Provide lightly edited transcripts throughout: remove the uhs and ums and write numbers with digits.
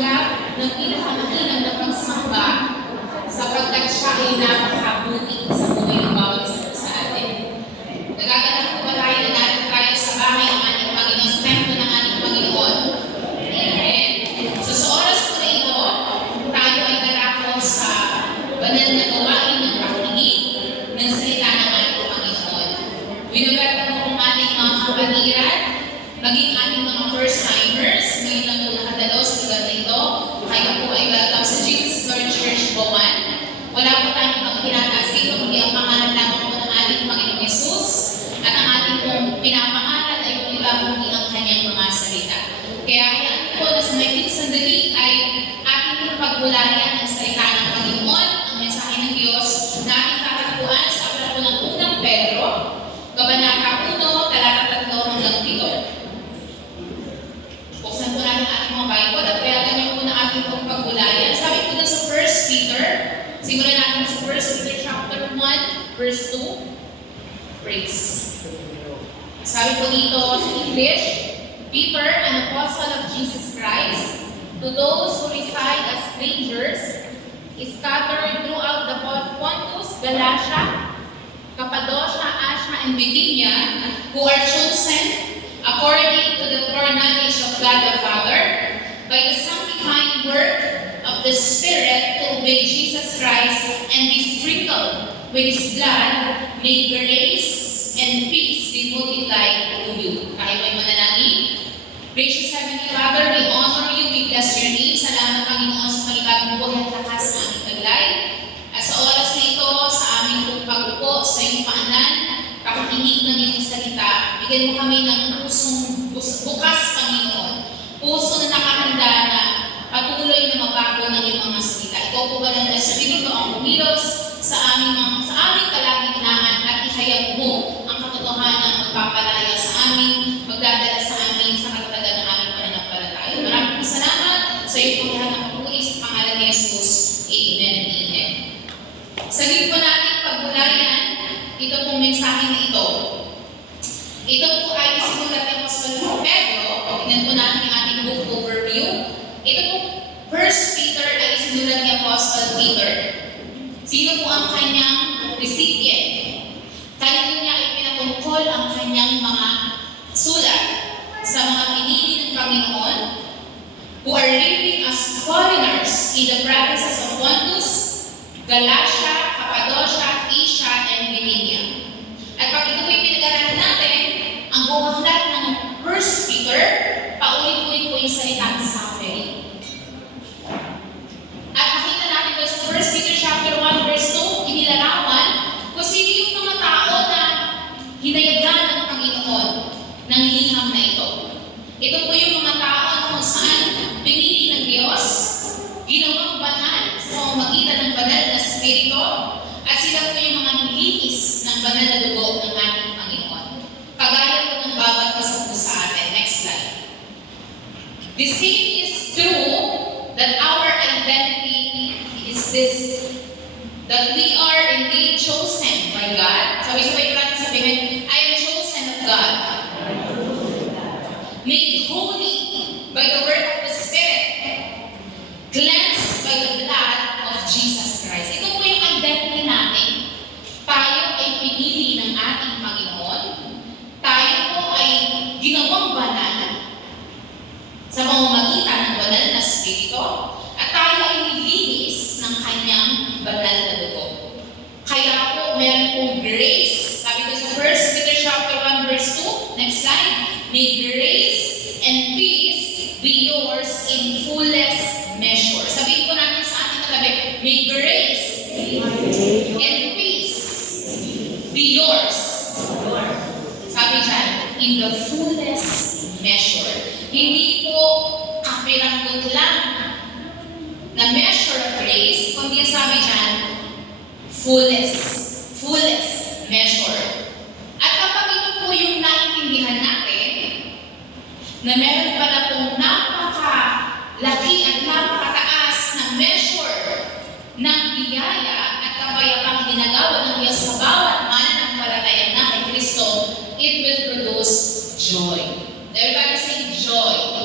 magtanggap ng pinakamainam na pagsamba sapagkat siya ay napakabuti sa buhay ng bawat isa sa atin. Nagaganap po ba tayo na natin tayo sa bahay ng ating Panginoon, sa templo ng ating Panginoon? Amen. So sa oras po na ito, tayo ay darako sa banal na gawain ng pakikinig ng salita ng ating Panginoon. Winagatan po ang ating mga kapatiran, maging ating mga first-timers, ngayon lang po nakadalo sa lugar na ito. Kayo po ay welcome sa Jesus Lord Church Boan. Wala po tayong ibang tinataas dito, kundi ang pangalan lamang po ng ating Panginoong Yesus. At ang ating pong pinapangalan ay kung iba kundi ang kanyang mga salita. Kaya hayaan po na sa may sandali ay ating pong pagbulayan ang salita ng Panginoon, ang mensahe ng Diyos na ating tatagpuan sa aklat po ng unang Pedro, Kabanata 1, talata 3 hanggang 7. Buksan po natin ang ating mga Bible at payagan niyo po na ating pong pagbulayan. Sabi po na sa 1 Peter, simulan natin sa 1 Peter chapter 1, verse 2. Praise. Sabi po dito sa English, Peter, an apostle of Jesus Christ, to those who reside as strangers, scattered throughout the Pontus, Galatia, Cappadocia, Asia, and Bithynia, who are chosen according to the foreknowledge of God the Father, by the sanctifying work of the Spirit to obey Jesus Christ and be sprinkled with His blood, may grace and peace be multiplied to you. Kahit may manalangin, gracious Heavenly Father, we honor you, we bless your name. Salamat Panginoon sa panibagong buhay at lakas ng aming taglay. At sa oras na ito, sa aming pag-upo sa iyong paanan, pakikinig ng iyong salita, bigyan mo kami ng pusong bukas, Panginoon. Puso na nakahanda na patuloy na mabago ng iyong mga salita. Ikaw po ba ng Espiritu ang kumilos sa aming kalagitnaan at ihayag mo ang katotohanan magpapalaya sa amin, magdadala sa amin sa katatagan ng aming pananampalataya. Maraming salamat sa iyo po lahat ng papuri sa pangalan ni Jesus. Amen and amen. Sa po nating pagbulayan, ito pong mensahe na ito. Ito po ay sinulat ng Apostol Pedro. Tingnan po natin ang ating book overview. Ito po, 1 Peter ay sinulat ni Apostle Peter. Sino po ang kanyang recipient? Kaya niya ay pinatungkol ang kanyang mga sulat sa mga pinili ng Panginoon who are living as foreigners in the provinces of Pontus, Galatia, Cappadocia, Asia, and Bithynia. At pag ito po yung pinag-aralan natin, ang buong aklat ng 1 Peter, paulit-ulit po yung salitang suffering. At makita natin po sa 1 Peter chapter 1, verse 2, inilarawan kung sino yung mga tao na hinayagan ng Panginoon ng liham na ito. Ito po yung mga tao na kung saan pinili ng Diyos, ginawang banal sa pamamagitan ng banal na Espiritu, at sila po yung mga nilinis ng banal na dugo ng ating Panginoon. Kagaya po ng bawat isa po sa atin. Next slide. The same is true that our identity is this, that we are indeed chosen by God. Sabay-sabay natin sabihin, I am chosen of God. Made holy by the work of the Spirit. Cleansed by the blood of Jesus Christ. Ito po yung identity natin. Tayo ay pinili ng ating Panginoon. Tayo po ay ginawang banal sa pamamagitan ng banal na Espiritu. At tayo ay nilinis ng kanyang banal na dugo. Kaya po, meron pong grace. Sabi ko sa 1 Peter chapter 1, verse 2. Next slide. May grace and peace be yours in fullest measure. Sabihin po natin sa ating katabi, may grace and peace be yours. Sabi dyan, in the fullest measure. Hindi po kapiranggot lang na measure of grace, kundi sabi dyan, fullest measure. At kapag ito po yung naiintindihan natin, na meron pala pong napakalaki at napakataas na measure ng biyaya at kapayapang ginagawa ng Diyos sa bawat mananampalataya na kay Kristo, it will produce joy. Everybody say joy.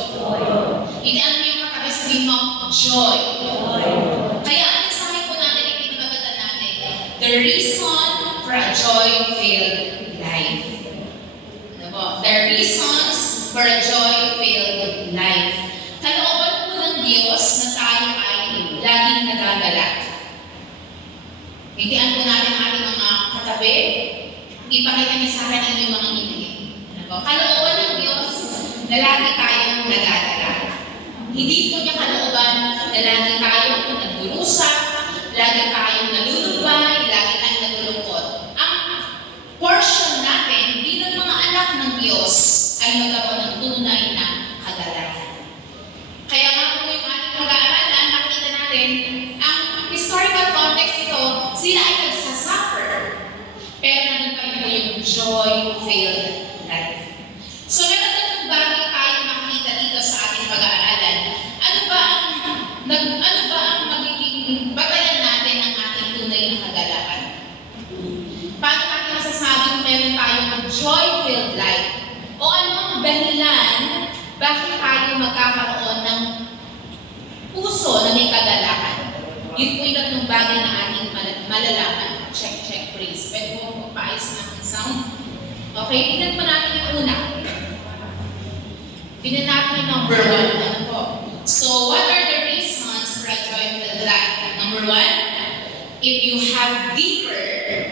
Hindi ang yung katabi sa Sabihin mo, joy. Kaya ang mensahe po natin, yung pinagagatan natin, the reason for a joy-filled life. Ano po? The reasons for a joy-filled life. Kalooban po ng Diyos na tayo ay laging nagagalak. Hintian po natin ang ating mga katabi, ipakita niyo sa akin ang inyong mga ngiti. Ano po? Kalooban ng Diyos na lagi tayong nagagalak. Hindi po niya kalooban na lagi tayong nagdurusa, lagi tayong nalulubay, lagi tayong nalulungkot. Ang portion natin bilang mga anak ng Diyos ay magkaroon ng tunay na kagalakan. Kaya nga po yung ating pag-aaralan, nakikita natin, ang historical context ito, sila ay nagsasuffer. Pero nandun pa rin po yung joy-filled life. So, meron tatlong bagay tayo makikita dito sa ating pag-aaralan. Ano ba ang magiging batayan natin ng ating tunay na kagalakan? Paano natin masasabing meron tayong joy-filled life? O ano ang dahilan bakit tayo magkakaroon ng puso na may kagalakan? Yun po yung tatlong bagay na ating malalaman. Check, please. Pwede mo magpaayos natin sound. Okay, tignan po natin yung una. Tignan natin yung number 1. Ano po? So, what are the reasons for a joyful life? Number 1, if you have deeper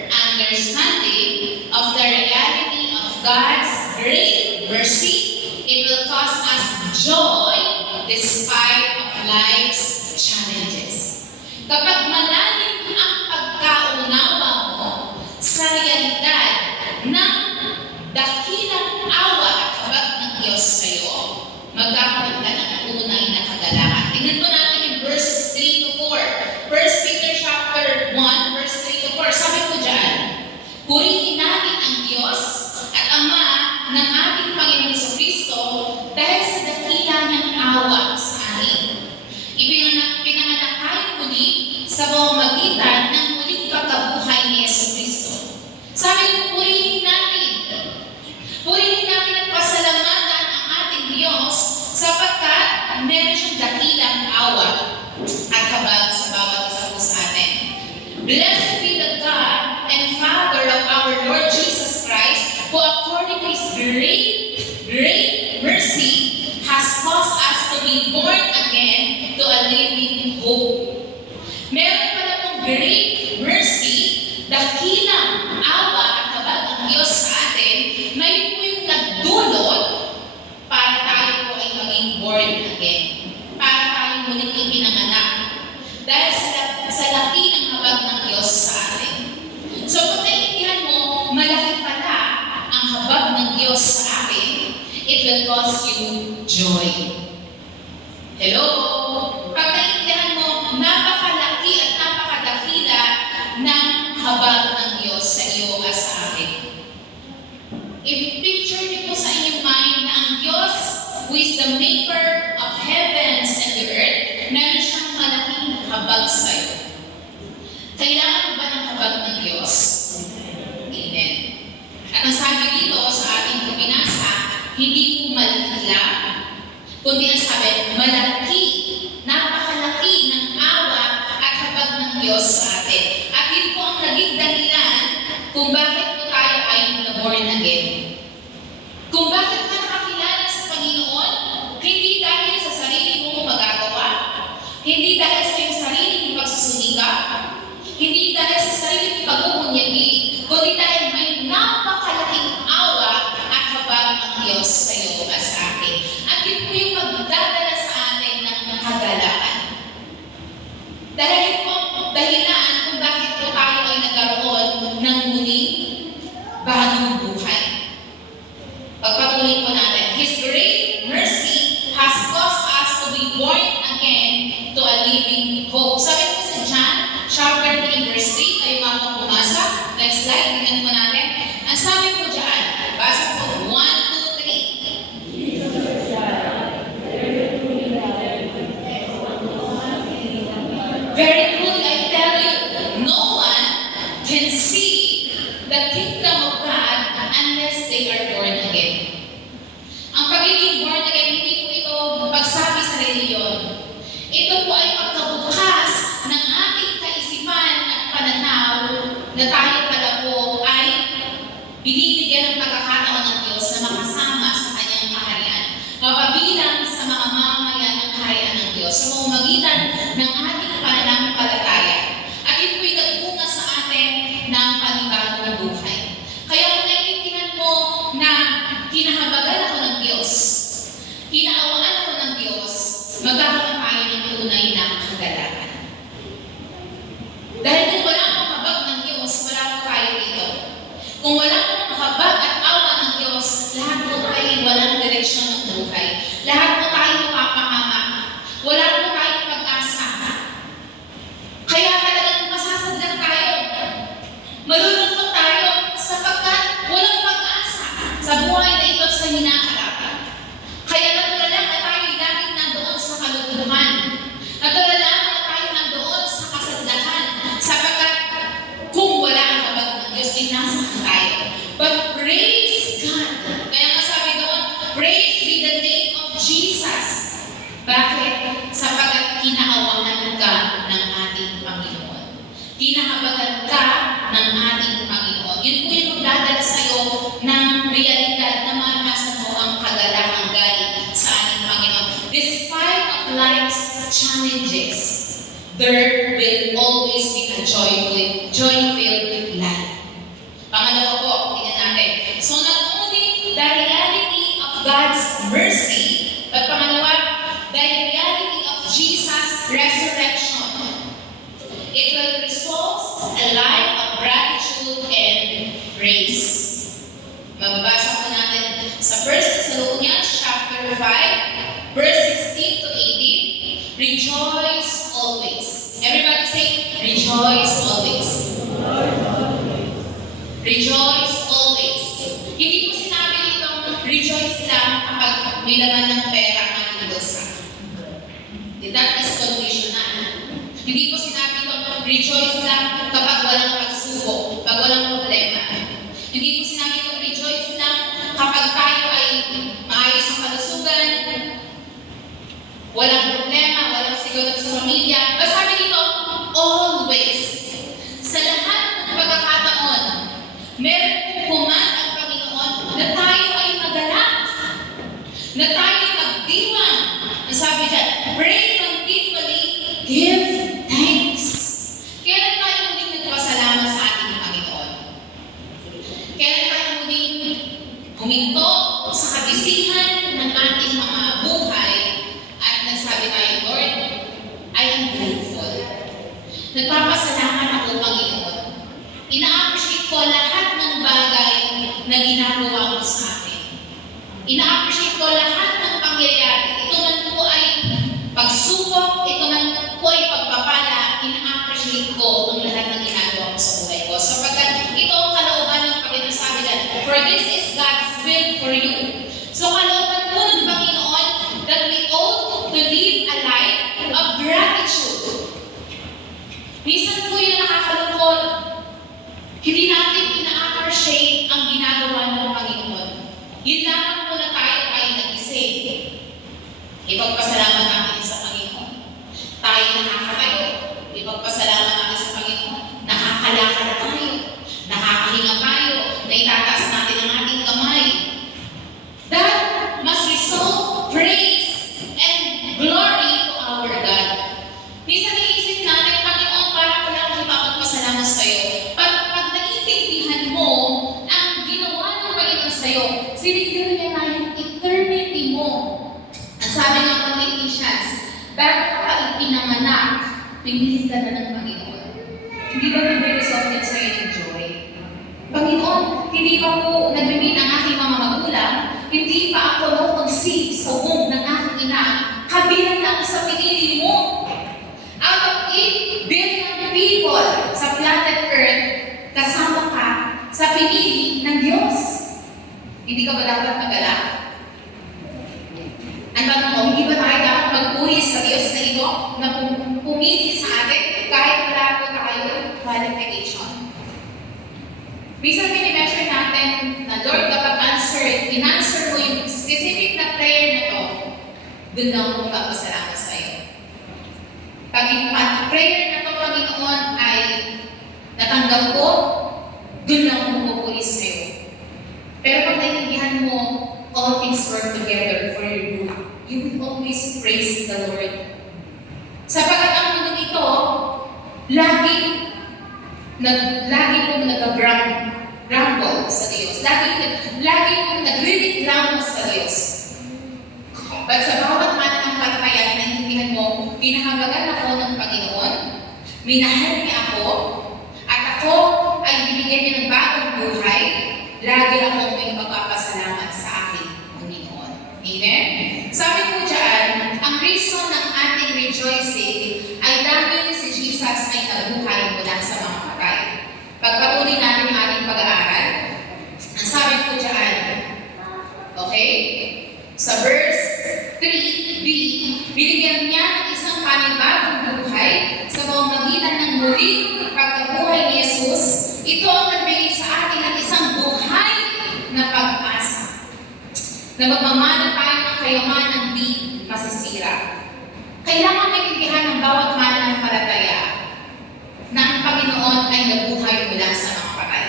understanding of the reality of God's great mercy, it will cause us joy despite of life's challenges. Kapag malalim ang pagkaunawa mo sa realidad ng dakilang awa at habag ng Diyos sa iyo, magkakaroon ka ng tunay na kagalakan. Tingnan po natin yung verses 3 to 4. 1 Peter chapter 1, verse 3 to 4. Sabi po dyan, purihin natin ang Diyos at Ama ng ating Panginoon Jesucristo dahil sa dakila niyang awa sa atin. Pinanganak tayo muli sa pamamagitan ng muling pagkabuhay ni Jesucristo. Sabi niyo, purihin natin at pasalamatan ang ating Diyos sapagkat meron siyang dakilang awa at habag sa bawat isa po sa atin. Blessed be the God and Father of our Lord Jesus Christ, who according to His great mercy has caused us to be born again to a living hope. Meron pala pong great mercy, dakilang awa at habag ang Diyos sa atin, na yun po yung nagdulot para tayo po ay maging born again. Para tayo muling ipinanganak. Dahil sa laki ng habag ng Diyos sa atin. So kung naiintindihan mo, malaki pala ang habag ng Diyos sa atin, it will cause you joy. Hello? Pag naiintindihan mo, napakalaki at napakadakila ng habag ng Diyos sa iyo at sa akin. I-picture niyo po sa inyong mind na ang Diyos, who is the maker of heavens and the earth, meron siyang malaking habag sa iyo. Kailangan ba ng habag ng Diyos? Amen. At ang sabi dito sa ating binasa, hindi po maliit lang, kundi ang sabi, malaki, napakalaki ng awa at habag ng Diyos sa atin. At yun po ang naging dahilan kung bakit po tayo ay na-born again. Kung bakit ka nakakilala sa Panginoon, hindi dahil sa sarili mong magagawa, hindi dahil sa iyong sarili mong pagsusunikap, hindi dahil sa sarili mong pagbubunyagi, kundi dahil may napakalaking awa at habag ang Diyos sa iyo at sa akin. At yun po yung magdadala sa atin ng kagalakan. Dahil yun po dahilan kung bakit po tayo ay nagkaroon ng muling bagong buhay. Pagpatuloy po natin, His great mercy has caused us to be born again to a living hope. Sabi po sa John, chapter 3, verse 3, kayo mga pong bumasa. Next slide, tingnan po natin. Ang sabi po dyan, basa po, 1, 2, 3. Very truly, I tell you, no one can see the kingdom of God unless they are born again. Ang pagiging born again, hindi po ito pagsabi sa reliyon. sa pamamagitan ng ating pananampalataya. At yun po'y nagbunga sa atin ng panibagong buhay. Kaya kung naiintindihan mo na kinahabagan ako ng Diyos, kinaawaan ako ng Diyos, magkakaroon tayo ng tunay na kagalakan. Dahil kung wala akong habag ng Diyos, wala po tayo dito. Kung wala akong habag at awa ng Diyos, lahat po tayo walang direksyon ng buhay. Lahat po tayo mapapahama. Wala po tayong pag-asa. Kaya talagang masasadlan tayo. Malulungkot tayo sapagkat walang pag-asa sa buhay na ito at sa hinaharap. Kaya natural lang na tayo laging nandoon sa kaluluhan. Natural lang na tayo nandoon sa kasadlahan. Sapagkat kung wala ang habag ng Diyos, ay nasaan tayo. But praise God. Kaya nga sabi doon, praise be the name of Jesus. Bakit? Sapagkat kinaawahan ka ng ating Panginoon. Kinahabagan ka ng ating Panginoon. Yun po yung magdadala sa'yo ng realidad na maranasan mo ang kagalakang galing sa ating Panginoon. Despite of life's challenges, there will always be a joy-filled life. Pangalawa po, tingnan natin. So not only the reality of God's mercy, but pangalawa, the reality of Jesus' resurrection. It will result a life of gratitude and praise. Mababasa po natin sa 1 Thessalonians chapter 5, verse 16 to 18. Rejoice always. Everybody say, rejoice always. Rejoice always. Hindi po sinabi dito, rejoice lang kapag may laman ng pera ang ating bulsa. That is conditional. Hindi po sinabi dito, rejoice lang kapag walang pagsubok, kapag walang problema. Hindi po sinabi dito, rejoice lang kapag tayo ay maayos ang kalusugan, walang problema, walang siguro sa pamilya. Basta sabi dito, always. Sa lahat ng pagkakataon, meron command ang Panginoon na tayo ay magalak, na tayo ay magdiwang. Ang sabi dyan, pray continually, give thanks. Kailan tayo muling nagpasalamat sa ating Panginoon? Kailan tayo muling huminto sa kabisihan ng ating mga buhay at nagsabi tayo, Lord, I am grateful. Nagpapasalamat ako, Panginoon. Ina-appreciate ko lahat ng bagay na ginagawa mo sa akin. Ina-appreciate ko lahat ng pangyayari. Ito man po ay pagsubok, ito man po ay pagpapala. Ina-appreciate ko ang lahat ng ginagawa mo sa buhay ko. Sapagkat ito ang kalooban ng Panginoon, sabi lang, for this is God's will for you. So kalooban po ng Panginoon that we ought to live a life of gratitude. Minsan po yung nakakalungkot, hindi natin ina-appreciate ang ginagawa ng Panginoon. Yun lamang po na tayo ay nag-isip. Ipagpasalamat natin sa Panginoon. Tayo nakakatayo. Ipagpasalamat natin sa Panginoon. Nakakalakad tayo. Nakakahinga tayo. Naitataas natin ang ating kamay. That must result praise and glory to our God. Minsan iisip natin, Panginoon, para ko lang ipapagpasalamat sa iyo. Pag naiintindihan mo ang ginawa ng Panginoon sa iyo, siniguro niya na yung eternity mo. Ang sabi ng Ephesians, bago ka pa ipinanganak, pinili ka na ng Panginoon. Hindi ba nag-result yan sa iyo ng joy? Panginoon, hindi pa po nag-meet ang aking mga magulang, hindi pa ako na-conceive sa womb ng aking ina, kabilang lang sa pinili mo. Out of 8 billion people sa planet Earth, kasama ka sa pinili ng Diyos. Hindi ka ba dapat magalak? Ang tanong mo, hindi ba tayo dapat magpuri sa Diyos na ito na pumili sa atin kahit wala po tayo qualification? Minsan mini-measure natin na Lord, kapag in-answer mo yung specific na prayer na ito, doon lang po magpapasalamat sa iyo. Pag yung prayer na ito, Panginoon, ay natanggap ko, doon lang po pupuri sa iyo. Pero pag naiintindihan mo, all things work together for your good. You will always praise the Lord. lagi pong nag-grumble sa Diyos. Lagi pong nagre-reklamo sa Diyos. But sa bawat mananampalataya, naintindihan mo, pinahabagan ako ng Panginoon, minahal niya ako, at ako ay binigyan niya ng bagong buhay, lagi akong may magpapasalamat sa aking Panginoon. Amen? Sabi ko dyan, ang reason ng ating rejoicing ay dahil si Jesus ay nabuhay mula sa mga patay. Pagpatuloy natin ang ating pag-aaral, ang sabi ko dyan, okay? Sa verse 3b, binigyan niya ng isang panibagong buhay sa pamamagitan ng muling pagkabuhay ni Jesus. Ito ang nagbigay sa atin ng isang buhay na pag-asa, na magmamana tayo ng kayamanang di masisira. Kailangan maintindihan ng bawat mananampalataya na ang Panginoon ay nabuhay mula sa mga patay.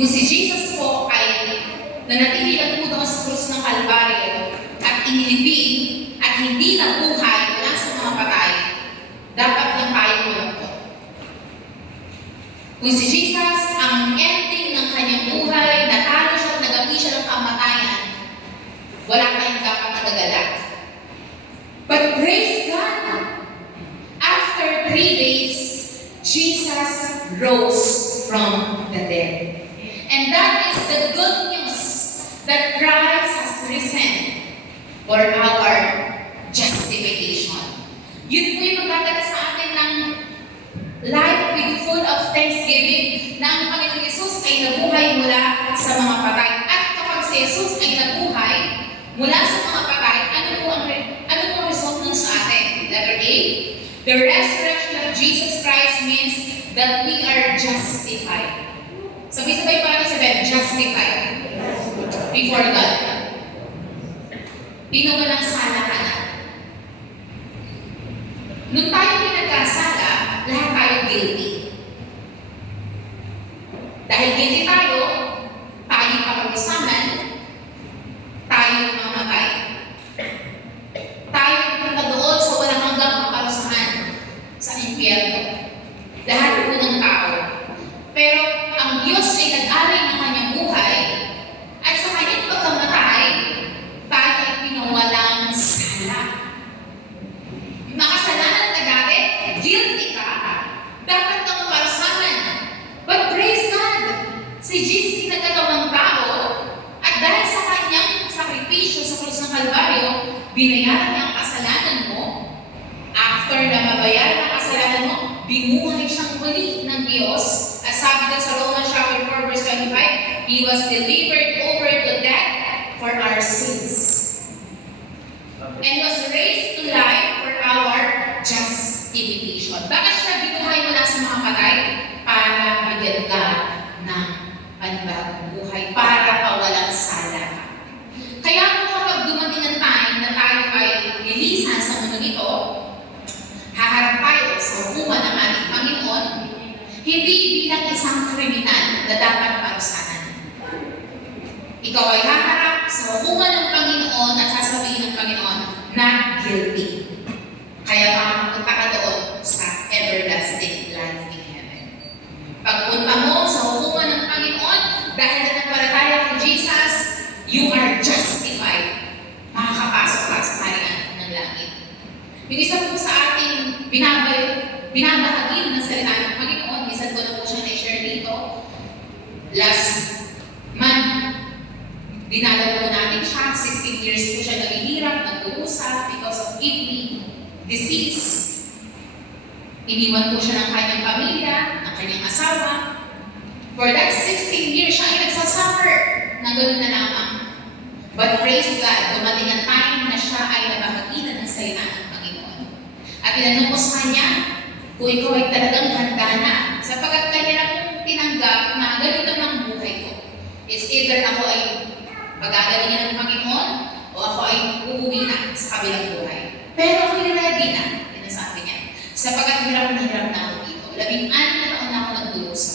Yung si Jesus po ay nanatili lang po doon sa krus ng Kalbaryo at inilibing at hindi nabuhay mula sa mga patay, dapat lang tayo malungkot. Kung si Jesus, ang ending ng kanyang buhay, natalo siya at nagapi siya ng kamatayan, wala tayong dapat nagagalak. But praise God, after 3 days, Jesus rose from the dead. And that is the good news that Christ has risen for our justification. Yun po yung magdadala sa atin ng life with full of thanksgiving na ang Panginoon Jesus ay nabuhay mula sa mga patay. At kapag si Jesus ay nabuhay mula sa mga patay, ano po ang result nun sa atin? Letter A, the resurrection of Jesus Christ means that we are justified. Sabay-sabay pa natin sabihin, justified before God. Pinuwalang sala ka na. Nung tayo pinagkasala, lahat tayo guilty. Dahil guilty tayo pag-isaman, tayo mamatay. Tayo punta doon sa walang hanggang kaparusahan sa impyerno. Lahat po ng tao. Pero ang Diyos ay nag-alay ng kanyang buhay at sa kanyang pagkamatay, tayo ay pinawalang sala. Makasalanan ka dati, guilty ka, dapat kang maparusahan. But praise God, si Jesus ay nagkatawang tao at dahil sa kanyang sakripisyo sa krus ng Kalbaryo, binayaran niya ang kasalanan mo. After na mabayaran ang kasalanan mo, binuhay siyang muli ng Diyos. As sabi doon sa Romans chapter 4 verse 25, He was delivered over to death for our sins and was raised to life for our justification. Bakit siya binuhay mula sa mga patay? Para bigyan ka ng panibagong buhay, para pawalang sala ka. Kaya kung kapag dumating ang time na tayo ay lilisan sa mundo nito, haharap tayo sa hukuman ng ating Panginoon, hindi bilang isang kriminal na dapat parusahan. Ikaw ay haharap sa hukuman ng Panginoon at sasabihin ng Panginoon na guilty. Kaya makapunta ka doon sa everlasting life in heaven. Pagpunta mo sa hukuman ng Panginoon, dahil nanampalataya kay Jesus, you are justified. Makakapasok ka sa kaharian ng langit. Yung isa po sa ating binabahagi ng salita ng Panginoon, minsan ko na po siya na-share dito. Last month, dinala po natin siya. 16 years po siya naghihirap, nagdurusa because of kidney disease. Iniwan po siya ng kanyang pamilya, ng kanyang asawa. For that 16 years, siya ay nagsasuffer na gano'n na lamang. But praise God, dumating ang time na siya ay nabahaginan ng salita ng Panginoon. At tinanong ko sa kanya, kung ikaw ay talagang handa na, sapagkat kanya na kong tinanggap na ganito ang buhay ko. It's either ako ay pagagalingan ng Panginoon o ako ay uuwi na sa kabilang buhay. Pero ako ay ready na, sinasabi niya. Sapagkat hirap na ako dito. 16 na taon na ako nagdurusa.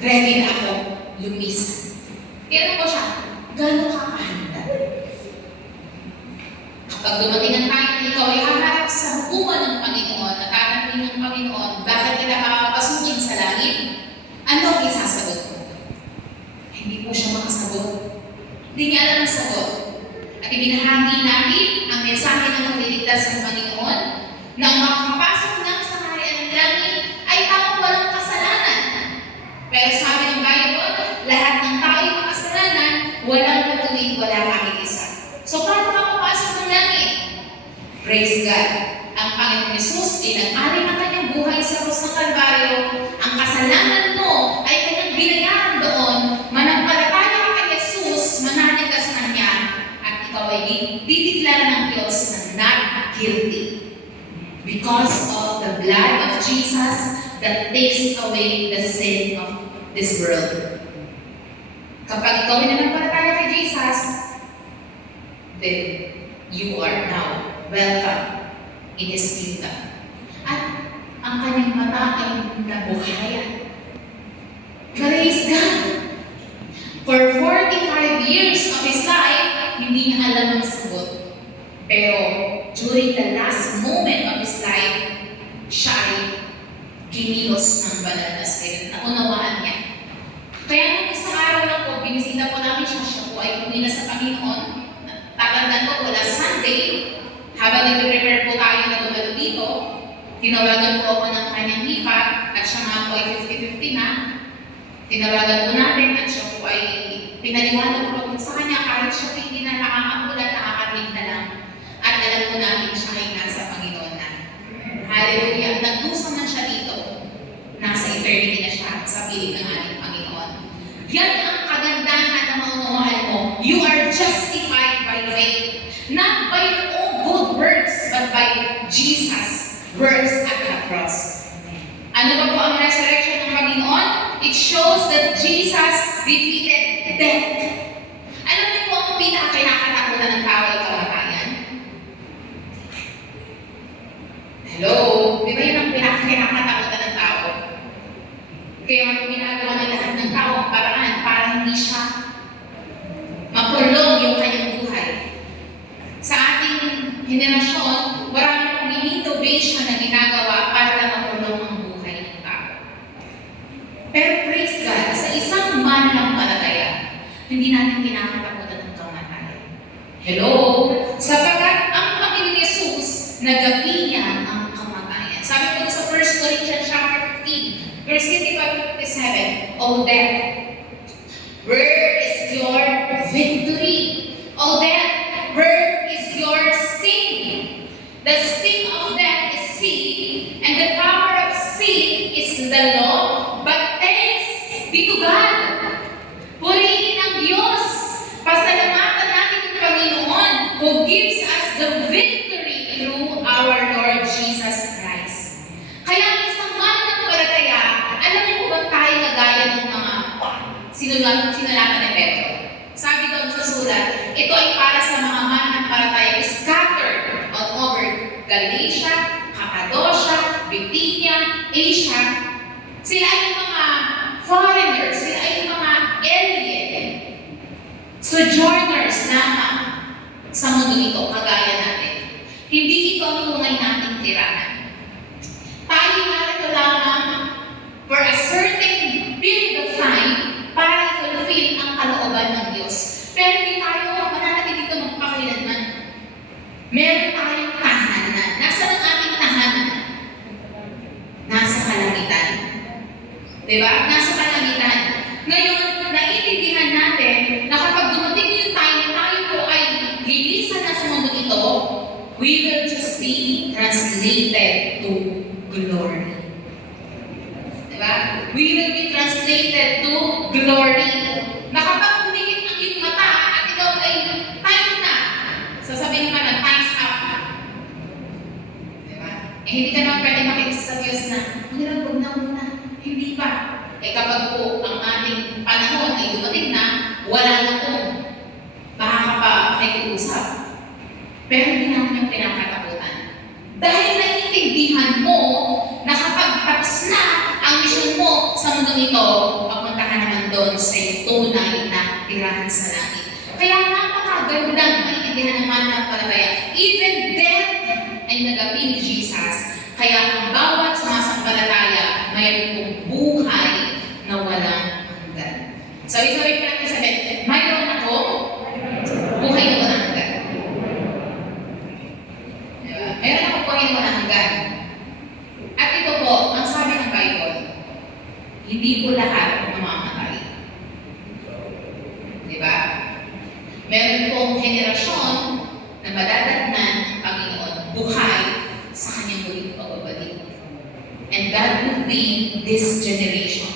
Ready na ako lumisan. Pero ko siya, gano'n ka kahanda? Kapag dumating ang time na ikaw ay haharap sa hukuman ng Panginoon at tatanungin ng Ano ang isasagot mo? Hindi po siya makasagot. Hindi niya alam ang sagot. At ibinahagi natin ang mensahe ng pagliligtas ng Panginoon na ang makapasok ng sa kaharian ng langit ay taong walang kasalanan. Pero sabi ng Bible, lahat ng tao ay makasalanan, walang matuwid, wala kahit isa. So paano ka papasok ng langit? Praise God! Ang Panginoon Jesus, nag-alay ng kanyang buhay sa krus ng Kalbaryo, ang kasalanan mo ay kanyang binayaran doon, manampalataya ka kay Jesus, mananigas na niya, at ikaw ay dideklara ng Diyos na not guilty. Because of the blood of Jesus that takes away the sin of this world. Kapag ikaw ay nanampalataya kay Jesus, then you are now welcome in His kingdom. At ang kanyang mata ay nabuhayan. Praise God! For 45 years of His life, hindi niya alam ang sagot. Pero during the last moment of His life, siya ay kinilos ng banal na Spirit. Naunawaan niya. Kaya nung isang araw lang po, binisita po namin siya po ay umuwi na sa Panginoon. Tatandaan ko po, last Sunday, habang nag-prepare po tayo na bumalo dito, tinawagan po ako ng kanyang hipa at siya nga po ay 50-50 na. Tinawagan po natin at siya po ay pinaliwanag po sa kanya kahit siya po hindi na nakakamulat, nakakarinig na lang. At alam po namin siya ay nasa Panginoon na. Hallelujah! Nagdusa na siya dito. Nasa eternity na siya sa piling ng ating Panginoon. Yan ang kagandahan na maunawaan mo. You are justified by faith. Not by your own good works, but by Jesus' works at the cross. Ano ba po ang resurrection ng Panginoon? It shows that Jesus defeated death. Alam niyo po ang pinaka-kinakatakutan ng tao ay kamatayan? Hello? Di ba yun ang pinaka-kinakatakutan ng tao? Kaya ginagawa ng lahat ng tao ang paraan para hindi siya makulong yung kanyang buhay. Sa ating henerasyon, marami ng innovation na ginagawa para lang makulong ang buhay ng tao. Pero praise God, sa isang mananampalataya, hindi natin kinakatakutan ng kamatayan. Hello? Sapagkat ang Panginoon Jesus, nagapi niya ang kamatayan. Sabi po sa 1 Corinthians chapter 15, verse 55-57, O death, where is your victory? O death, where is your sting? The sting of death is sin, and the power of sin is the law. But thanks be to God. Purihin ang Diyos. Pasalamatan natin ang Panginoon who gives us the victory through our Lord Jesus Christ. Kaya ang isang mananampalataya, alam niyo ba tayo na gaya ng mga sinulatan ni Pedro? Sabi doon sa sulat, ito ay para sa mga mananampalataya scattered all over Galatia, Cappadocia, Bithynia, Asia. Sila ay mga foreigners, sila ay mga alien, sojourners lamang sa mundo nito, kagaya natin. Hindi ito ang tunay nating tirahan. Tayo narito lamang for a certain period of time para i-fulfill ang kalooban ng Diyos. Pero hindi tayo mananatili dito magpakailanman. Meron tayong tahanan. Nasaan ang ating tahanan? Nasa kalangitan. Diba? Nasa kalangitan. Ngayon, naiintindihan natin na kapag dumating yung time na tayo po ay lilisan na sa mundo ito, we will just be translated to glory. Diba? We will be translated to glory. Na kapag humigit ang iyong mata at ikaw ay time na, sasabihin ka na, time's up. Diba? Eh, hindi ka naman pwede makita sa Diyos na, huwag na muna. Hindi pa. Eh kapag po ang ating panahon ay dumating na, wala na po. Baka ka pa makikiusap. Pero hindi naman yung pinakatakutan. Dahil naiintindihan mo na kapag tapos na ang misyon mo sa mundo nito, papunta ka naman doon sa iyong tunay na tirahan sa langit. Kaya napakagandang naiintindihan naman ng palataya. Even death ay nagapi ni Jesus. Kaya ang bawat sumasampalataya, mayroon pong buhay na Sabi-sabi ko natin sa mayroon ako, buhay na walang hanggan. Diba? Meron ako buhay na walang hanggan. At ito po, ang sabi ng Bible, hindi po lahat mamamatay. Diba? Meron pong henerasyon na madadatnan ng Panginoon buhay sa kanyang muling pagbabalik. And that would be this generation.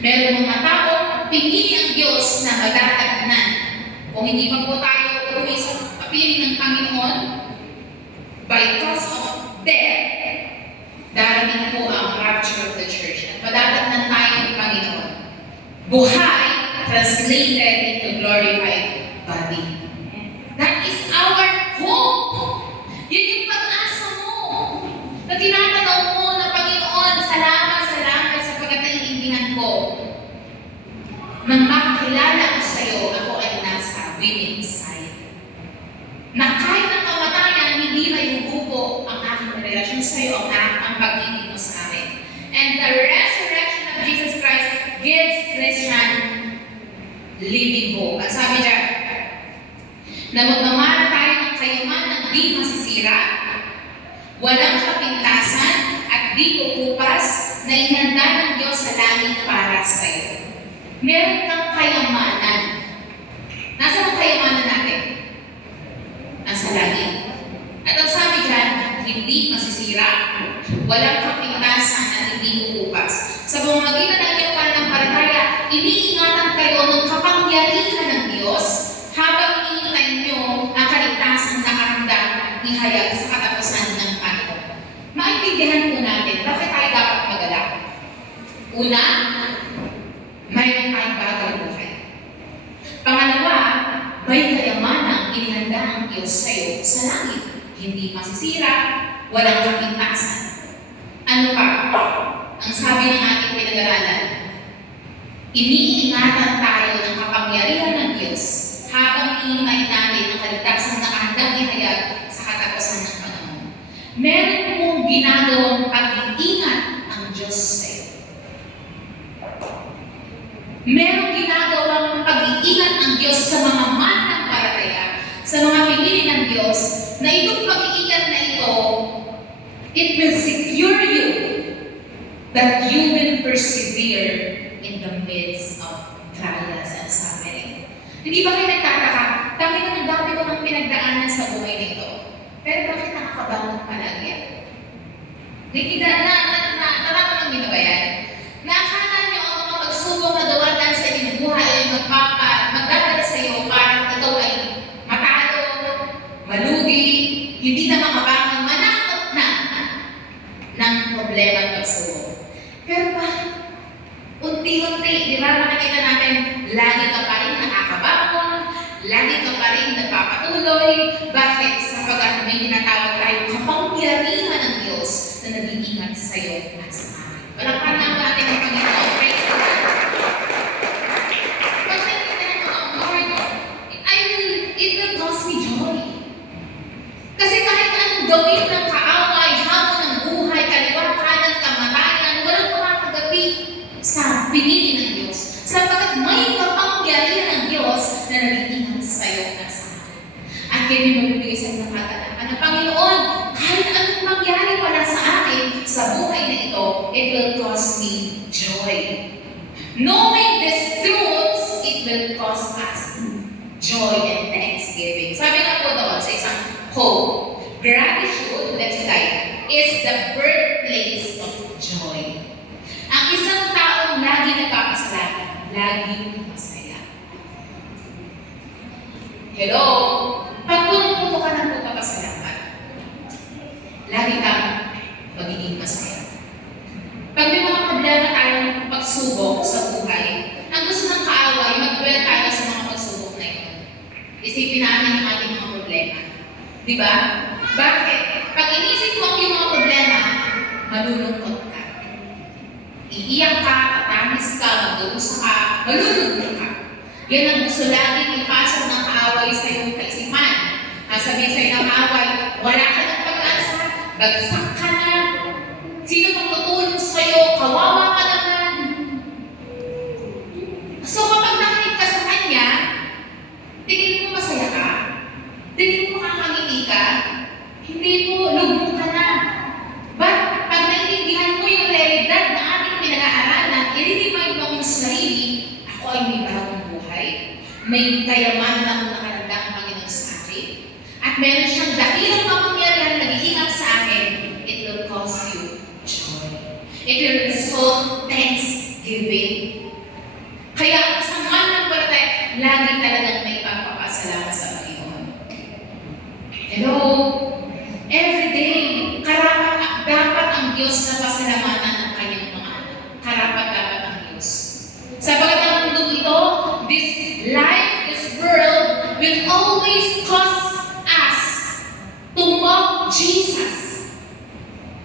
Meron mga tao, pinili ang Diyos na madadatnan. Kung hindi pa po tayo uuwi sa kapiling ng Panginoon, by cause of death, darating po ang rapture of the church. At madadatnan tayo ng Panginoon. Buhay, translated into glorified body. That is our hope. Yun yung pag-asa mo. Na tinatanaw mo na Panginoon, salamat sapagkat naiintindihan ko. Nang makakilala ko sa iyo, ako ay nasa winning side. Na kahit ang kamatayan, hindi mayugupo ang aking relasyon sa iyo, ang pag-ibig mo sa akin. And the resurrection of Jesus Christ gives Christian living hope. At sabi dyan, na magmamahal tayo ng kayamanan na di masisira, walang kapintasan, at di kukupas, na ihanda ng Diyos sa langit para sa iyo. Meron kang kayamanan. Nasaan ang kayamanan natin? Nasa langit. At ang sabi dyan, hindi masisira, walang kapintasan, at hindi kukupas. Sa pamamagitan ng iyong pananampalataya, iniingatan kayo ng kapangyarihan ng Diyos habang iniintay nyo ang kaligtasan na kahanda ihayag sa katapusan ng Panginoon. Maintindihan po natin, bakit tayo dapat magalak? Una, mayroon tayong bagong buhay. Pangalawa, may kayamanang inihanda ang Diyos sa iyo sa langit. Hindi masisira, walang kapintasan. Ano pa? Ang sabi ng ating pinag-aralan, iniingatan tayo ng kapangyarihan ng Diyos habang hinihintay natin ang kaligtasan na kahandang ihayag sa katapusan ng panahon. Meron mong ginagawang pag-iingat ang Diyos sa iyo. Meron ginagawang pag-iingat ang Diyos sa mga mananampalataya, sa mga pinili ng Diyos, na itong pag-iingat na ito, it will secure you that you will persevere in the midst of trials and suffering. Hindi ba kayo nagtataka? Dami ko ng pinagdaanan sa buhay nito. Pero bakit nakakabangon palagi ako? Nararamdaman niyo na ba yan? Nakakala niyo ang mga pagsubok na dumadaan sa inyong buhay ay magdadala sa iyo para ikaw ay matalo, malugi, hindi na makabangon, manakot na ng problema at pagsubok. Pero bakit? Unti-unti, di ba makikita natin, lagi ka pa rin nakakabangon, lagi ka pa rin nagpapatuloy. Bakit? Sapagkat may tinatawag tayo kapangyarihan ng Diyos na nag-iingat sa iyo at sa akin. Palakpan na natin ang Panginoon. Praise the Lord. Pag nakikitaan mo ang Lord, it will cause me joy. Kasi kahit anong gawin ng kaaway, hamon ng buhay, kaliwat, kanan, kamatayan, walang makakagabi sa pinili ng Diyos. Sapagkat may kapangyarihan ng Diyos na nag-iingat sa iyo at sa akin. At yan yung magbibigay sa inyo ng katalakan ng Panginoon. Kahit anong mangyari pala sa akin, sa buhay na ito, it will cause me joy. Knowing these truths, it will cause us joy and thanksgiving. Sabi nga po doon sa isang quote, gratitude, left side, is the birthplace of joy. Ang isang taong lagi nagpapasalamat, laging masaya. Hello? Pag punong-puno ka ng pagpapasalamat, lagi kang magiging masaya. Pag may mga problema tayong pagsubok sa buhay, ang gusto ng kaaway, mag-dwell tayo sa mga pagsubok na yun. Isipin natin yung ating mga problema. Diba? Bakit? Pag inisip mo ang yung mga problema, malulungkot ka. Iiyak ka, tatanis ka, magdurusa ka, malulungkot ka. Yan ang gusto laging ipasok ng kaaway sa iyong kaisipan. Sabihin sa iyong kaaway, wala ka ng pag-asa, bagsak ka na, sino magtutulong sa iyo, kawawa ka naman. So kapag it will result thanksgiving. Kaya ang isang mananampalataya, lagi talagang may pagpapasalamat sa Panginoon. Hello? Every day, dapat ang Diyos na pasalamatan ng kanyang mga anak. Dapat ang Diyos. Sapagat ang mundong ito, this life, this world, will always cause us to mock Jesus.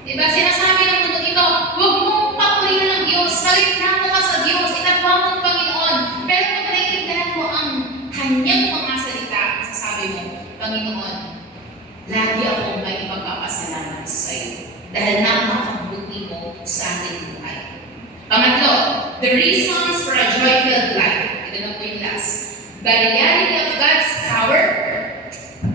Diba? Sinasabi ng mundong ito, huwag mong papurihan ng Diyos, salita mo ka sa Diyos, itatwa mo ang Panginoon. Pero pag naiintindihan mo ang kanyang mga salita, sasabi mo, Panginoon, lagi akong may ipagpapasalamat sa iyo. Dahil napakabuti mo sa ating buhay. Pangatlo, the reasons for a joy-filled life. Ito na po yung last. The reality of God's power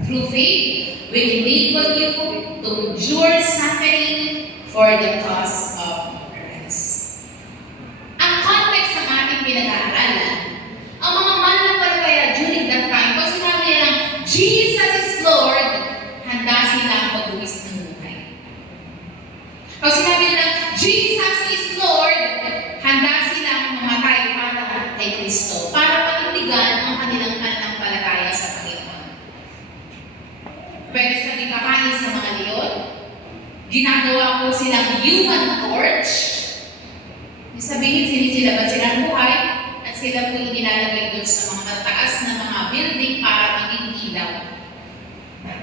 through faith will enable you to endure suffering for the cause of Christ. Ang context ng ating pinag-aaralan, ang mga mananampalataya during that time, pag sinabi nilang, Jesus is Lord, handa silang magbuwis ng buhay. Pag sinabi nilang, Jesus is Lord, handa silang mamatay para kay Kristo, para panindigan ang kanilang pananampalataya sa Panginoon. Pwede silang kakain sa mga leon, ginagawa ko silang human torch, sabihin sinisilaban sila ng buhay, at sila po inilalagay doon sa mga mataas na mga building para maging ilaw.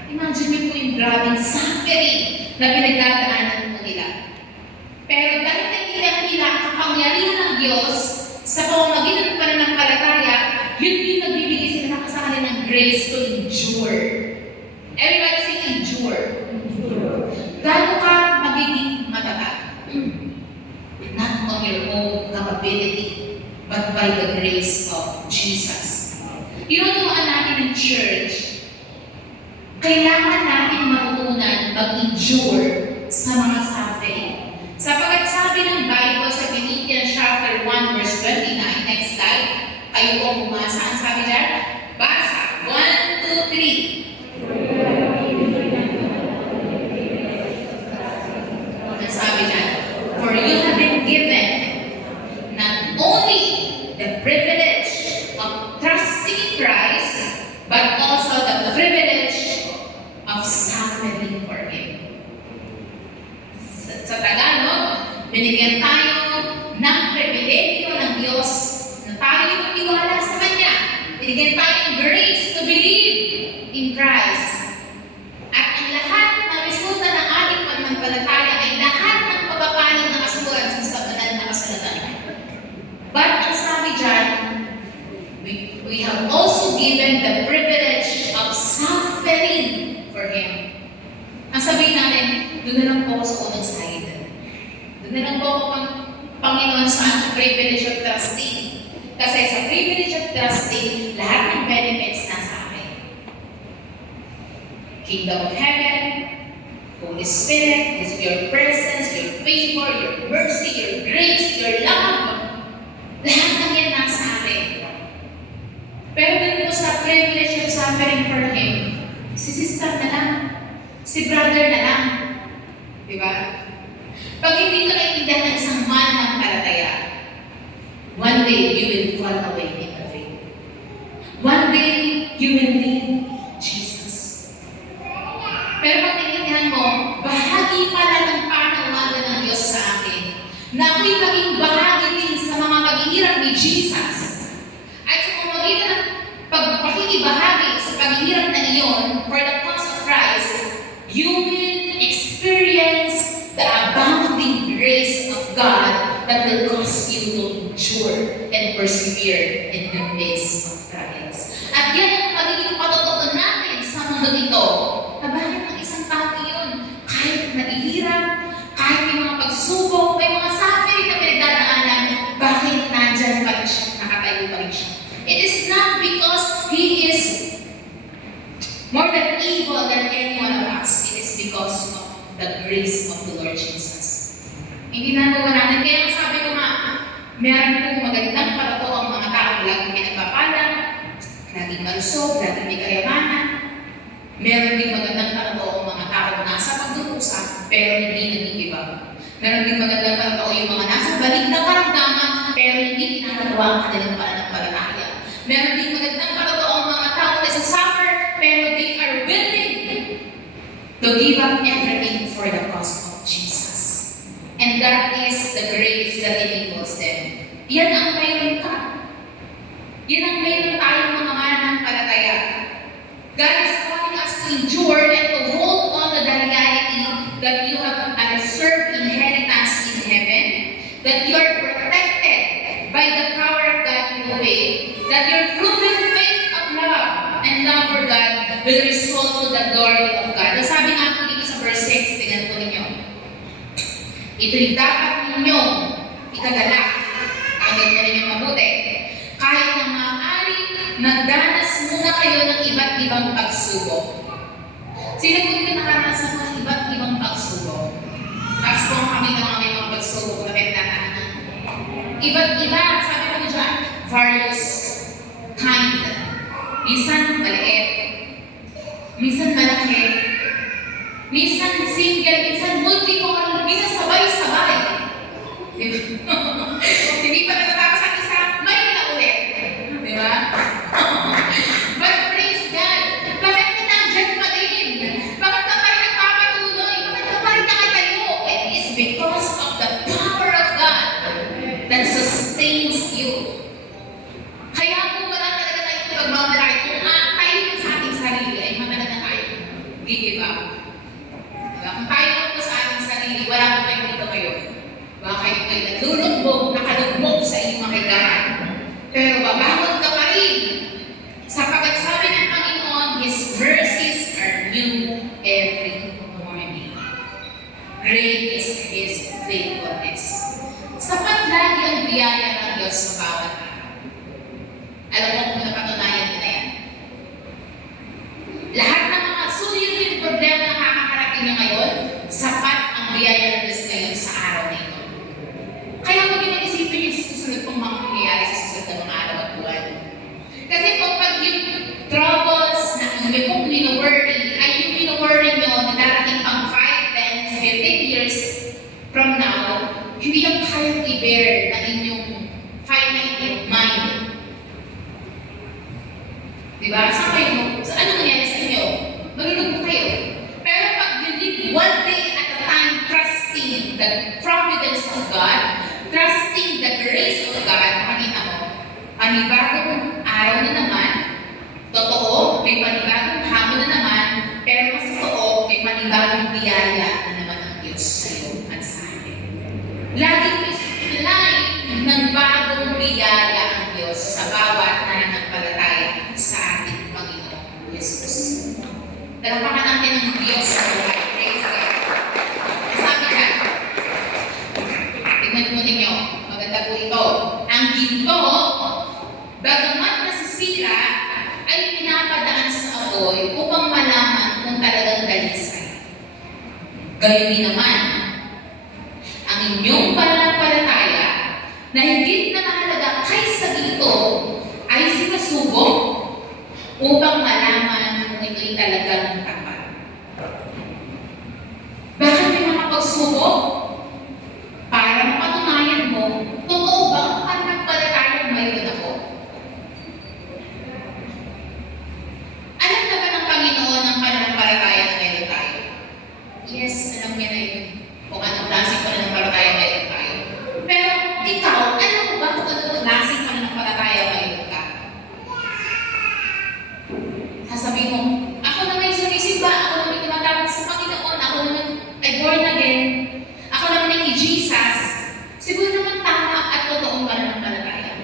Imagine niyo po yung grabing suffering na pinagdadaanan mo nila. Pero dahil naiintindihan nila ang kapangyarihan ng Diyos sa pamamagitan ng pananampalataya, yun yung nagbibigay sila sa kanila ng grace to endure. Everybody say endure. Gano'n ka magiging matatag? Not on your own capability, but by the grace of Jesus. Tinuturuan natin ng church, kailangan natin matutunan mag-endure sa mga suffering. Sapagat sabi ng Bible sa Philippians chapter 1 verse 29, next slide, kayo po bumasa. Ang sabi dyan? Basa. 1, 2, 3. Ang sabi dyan, for you have been given not only the privilege of trusting in Christ, but also the privilege of suffering for Him. Sa Tagalog, binigyan tayo ng pribilegyo ng Diyos na tayo magtiwala sa Kanya. Binigyan tayo ng grace to believe in Christ. At ang lahat na resulta ng ating pananampalataya ay lahat ng pagpapanig na kasulat sa banal na kasulatan. But ang sabi dyan, we have also given the privilege of suffering for Him. Ang sabihin natin, doon na lang po ako sa unang side. Doon na lang po ako Panginoon sa privilege of trusting. Kasi sa privilege of trusting, lahat ng benefits na sa akin. Kingdom of Heaven, Holy Spirit, your presence, your favor, your mercy, your grace, your love. Lahat ng yan nasa akin. Pero dun po sa privilege of suffering for Him, si sister na lang, si brother na lang. Diba? Pag hindi ka naiintindihan ng isang mananampalataya, one day you will fall away in the faith. One day you will leave Jesus. Pero pag naiintindihan mo, bahagi pala ng panawagan ng Diyos sa akin, na ako'y maging bahagi din sa mga paghihirap ni Jesus. At sa pamamagitan ng pagpakikibahagi sa paghihirap na iyon for the cause of Christ, you will experience the abounding grace of God that will cause you to endure and persevere in the midst of trials. At yan ang magiging patutunan natin sa mundo nito, na bakit ang isang tao yun, kahit nahihirap, kahit may mga pagsubok, may mga suffering na pinagdadaanan, bakit nandyan pa rin siya, nakatayo pa rin siya. It is not because he is more than evil than any one of us. It is because of the grace of the Lord Jesus. Hindi nagawa natin. Kaya sabi ko nga, meron pong magandang parato ang mga tao laging pinagpapalang, laging malusog, laging may kayamanan. Meron din magandang parato ang mga tao nasa pagdurusa, pero hindi nag-give up. Meron din magandang pagkao yung mga nasa balik na karamdaman pero hindi tinatatawa ang kanilang pananampalataya. Meron din magandang pagkao ang mga tao na sa suffer pero they are willing to give up everything for the cause of Jesus. And that is the grace that enables them. Yan ang mayroon ka. Yan ang mayroon tayong mga mananampalataya. God is calling us to endure and to hold on to the reality that you have a reserved inheritance in heaven, that you are protected by the power of God in a way, that your proven faith of love and love for God will result to the glory of God. Sabi nga po dito sa verse 6, tingnan po ninyo. Ito'y dapat ninyong ikagalak. Angin mo ninyo mabuti. Kahit na maaari, magdanas muna kayo ng iba't ibang pagsubok. Sino po dito nakaranas ng mga iba't ibang pagsubok? Tapos kung kami ng mga pagsubok na pinagdadaanan. Iba't iba, sabi ko dyan, various kind. Minsan maliit, minsan malaki, minsan single, minsan multiple, minsan sabay-sabay. Hindi pa natatapos ang isa, may na ulit. Di ba? But praise God, bakit ka nandiyan pa din? Bakit ka pa rin nagpapatuloy? Bakit ka pa rin nakatayo? It is because of the power of God that sustains you. Kaya kung wala talaga tayong pagmamalaki, kung tayo sa ating sarili, ay matagal na tayo give up. Diba? Kung tayo po sa ating sarili, wala po kayo dito ngayon. Baka kayo kayo nalulugbog, nakalugmog sa inyong mga higaan. Pero babangon ka pa rin. Sapagkat sabi ng Panginoon, His mercies are new every morning. Great is His faithfulness. Sapat lagi ang biyaya ng Diyos sa bawat araw. Alam mo kung napatunayan ko na yan. Lahat ng mga sulit problema na nakakaharapin niya ngayon, sapat ang biyaya ng Diyos ngayon sa araw na ito. Kaya huwag yung isipin yung susunod pong mga mangyayari sa susunod ng mga araw at buwan. Kasi kung pag yung troubles na hindi pong wino-worry, ay yung wino-worry nyo na darating pang 5, 10, 15 years from now, hindi yung kayang i-bear na inyong finite mind. Diba? Saan kayo mo? Ano nangyari sa inyo? Malulog po kayo. Pero pag you live one day at a time trusting the providence of God, trusting the grace of God, makikita mo, panibagong araw na naman, totoo, may panibagong hamon na naman, pero mas totoo, may panibagong biyaya na naman ang Diyos sa iyo at sa akin. Laging may supply ng bagong biyaya ang Diyos sa bawat nananampalataya sa ating Panginoong Jesus. Dalapakan natin ang Diyos sa buhay. Praise God. Sabi ka, tignan po ninyo, maganda po ito. Ang ginto, bagamat nasisira, ay pinapadaan sa apoy upang malaman kung talagang dalisay. Gayon din naman, ang inyong pananampalataya na higit na mahalaga kaysa dito ay sinusubok upang malaman kung ito'y talagang tapat. Bakit may mga pagsubok? Para mapatunayan mo, totoo ba ang pananampalataya mayroon ako? Alam na ba ng Panginoon ang pananampalataya na mayroon tayo? Yes, alam niya na yun. Kung anong klaseng pananampalataya mayroon tayo. Pero ikaw, alam mo ba kung anong klaseng pananampalataya mayroon ka? Sasabihin mo, ako na may sumisimba, ako na may tumatawag sa Panginoon, ako naman ay born again, ako naman ay kay Jesus. Siguro naman tama at totoong pananampalataya.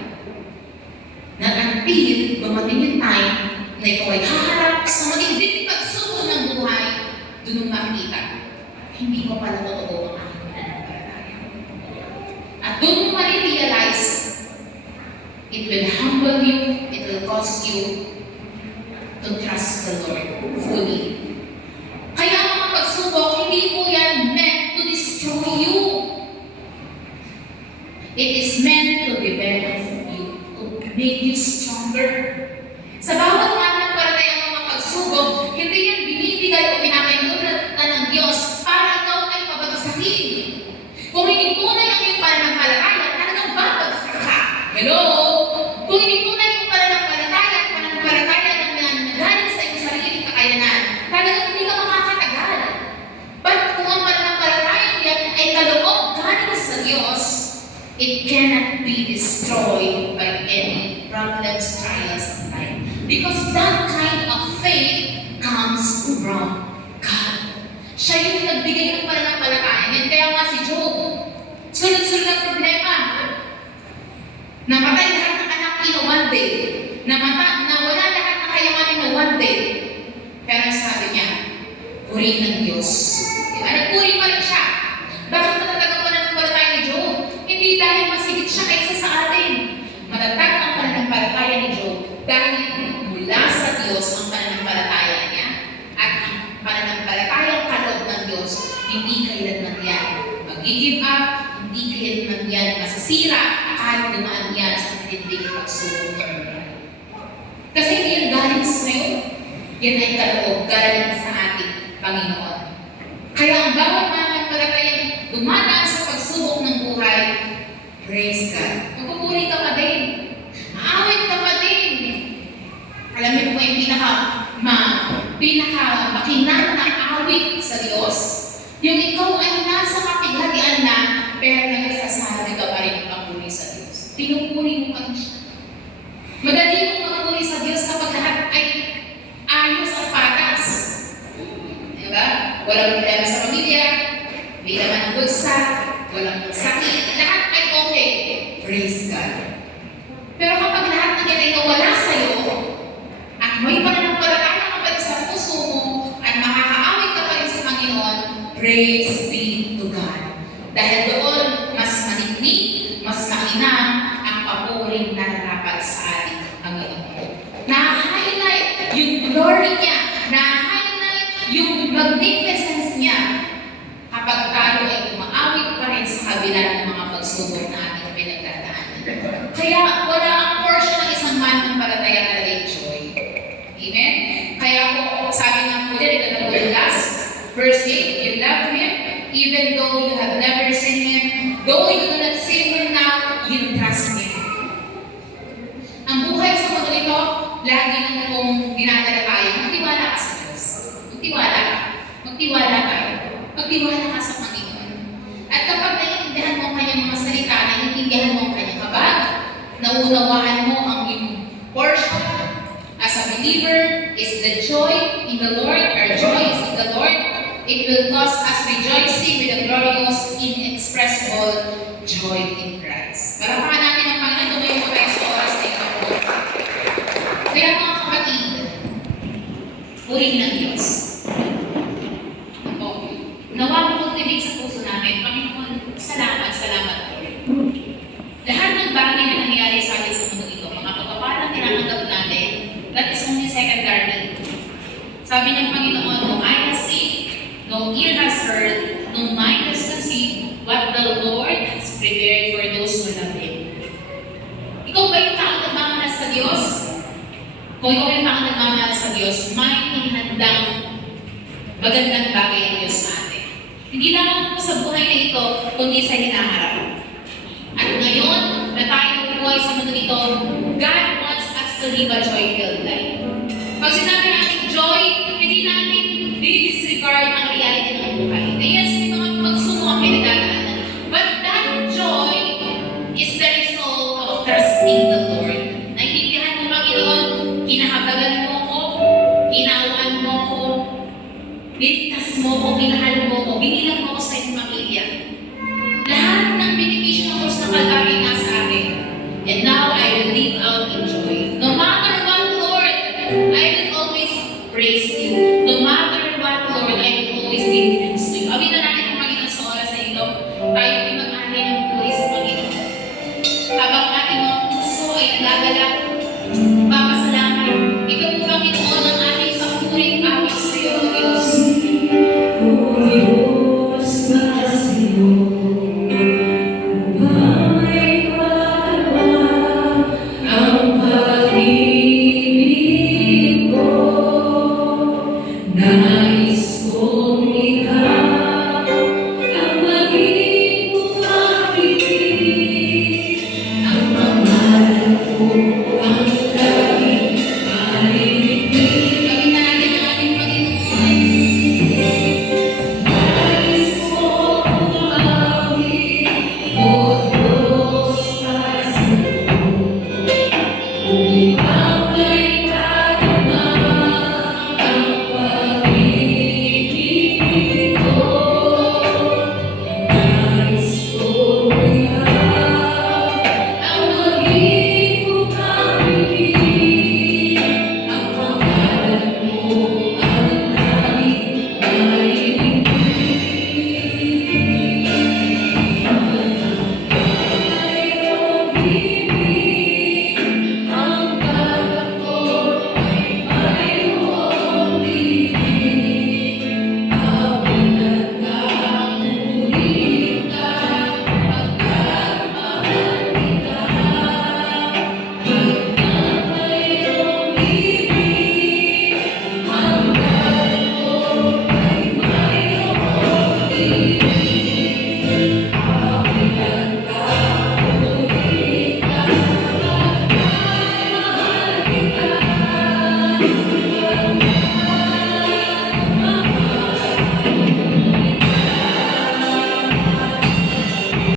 Na until dumating yung time na ikaw ay haharap sa matinding pagsubok ng buhay, doon mo makikita, hindi mo pala totoo ang aking pananampalataya. At doon mo marirealize, it will humble you, it will cause you to trust the Lord fully. Kaya ang mga pagsubok, hindi po yan meant to destroy you. It is meant to develop you, to make you stronger. Sa bawat pananampalataya ng mga pagsubok, hindi yan binibigay o pinapahintulad ng Diyos para ikaw ay pabagsakin. Kung hindi tunay ang iyong pananampalataya, talagang babagsak ka. Hello? Kung hindi tunay yung pananampalataya ng nagaling sa iyong sariling kakayanan, talagang hindi ka makakatagal. But kung ang pananampalataya niya ay kaloob galing sa Diyos, it cannot be destroyed by any problems, trials of life. Because that kind of faith comes from God. Siya yung nagbigay ng pananampalataya niyan. Kaya nga si Job, sunod-sunod ang problema. Namatay lahat ng anak in one day. Nawala lahat ng kayamanan in one day. Pero sabi niya, purihin ng Diyos. Diba? Nagpuri pa rin siya. Bakit matatag ang pananampalataya ni Job? Hindi dahil masigit siya kaysa sa atin. Matatag ang pananampalataya ni Job dahil mula sa Diyos ang pananampalataya niya at ang pananampalatayang kaloob ng Diyos, hindi kailanman yan mag-give up, hindi kailanman yan masasira kahit dumaan yan sa matinding pagsubok ng buhay. Kasi hindi yan galing sa iyo, yan ay kaloob galing sa ating Panginoon. Kaya ang bawat mananampalatayang dumadaan sa pagsubok ng buhay, praise God. Magpupuri ka pa din. Aawit ka pa din. Alam niyo po yung pinaka-makinang na awit sa Diyos? Yung ikaw ay nasa kapighatian na, pero nagsasabi ka pa rin ng pagpuri sa Diyos. Pinupuri mo pa rin siya. Madali mong magpuri sa Diyos kapag lahat ay ayos at patas. Diba? Walang problema sa pamilya, may laman ng bulsa, walang sakit, lahat ay okay. Praise God. Pero kapag lahat ng yan ay nawala sa'yo, at may pananampalataya ka pa rin sa puso mo, at makakaawit ka pa rin sa Panginoon, praise be to God. Dahil doon, mas maniknik, mas makinang ang papuring nararapat sa ating Panginoon. Na-highlight yung glory niya, na-highlight yung magnificence niya, kapag tayo ay umaawit pa rin sa kabila ng mga pagsubok na ating pinagdadaanan. Kaya wala ang portion ng isang mananampalataya talaga yung joy. Amen? Kaya po, sabi nga po dyan, ito na po yung last, verse 8, you love Him, even though you have never seen Him, though you do not see Him now, you trust Him. Ang buhay sa mundo nito, lagi nang kung dinadala tayo, magtiwala ka sa Diyos. Magtiwala ka. Magtiwala ka. Magtiwala ka sa Panginoon. At kapag naiintindihan mo ang kanyang mga salita, naiintindihan mo ang kanyang habag, naunawaan mo ang iyong portion as a believer is the joy in the Lord. Our joy is in the Lord. It will cause us rejoicing with a glorious, inexpressible joy in Christ. Parapakan natin ang Panginoon, tumayo po tayo sa oras na ito. Kaya mga kapatid, purihin ng Diyos. Nawa mo tibig sa puso natin, Panginoon, salamat po. Lahat ng bagay na nangyayari sa atin sa mundo ito, mga pagpapalang tinatanggap natin, that is only secondary. Sabi ng Panginoon, no eye has seen, no ear has heard, no mind has conceived, what the Lord has prepared for those who love Him. Ikaw ba yung taong nagmamahal sa Diyos? Kung ikaw yung taong nagmamahal sa Diyos, may hinihandang magandang bagay ang Diyos sa atin. Hindi lamang po sa buhay na ito, kundi sa hinaharap. At ngayon, na tayo buhay sa mundo nito, God wants us to live a joy-filled life. Pag sinabi natin joy, hindi natin disregard ang reality ng buhay. Na yes, may mga pagsubok ang pinagdadaanan. But that joy is the result of trusting the Lord. Naiintindihan mo, Panginoon, kinahabagan mo ko, kinauan mo ko, ligtas mo ko, minahal mo ko, binilang mo ko sa iyong pamilya. Lahat ng benepisyo ng Diyos na Kalbaryo nasa akin. And now I will live out in joy. No matter what, Lord, I will always praise You. No matter what, Lord, I will always give thanks to You. Awin na natin ang Panginoon sa oras na ito. Tayo ay mag-alay ng buhay sa Panginoon. Habang ating mga puso ay nagagalak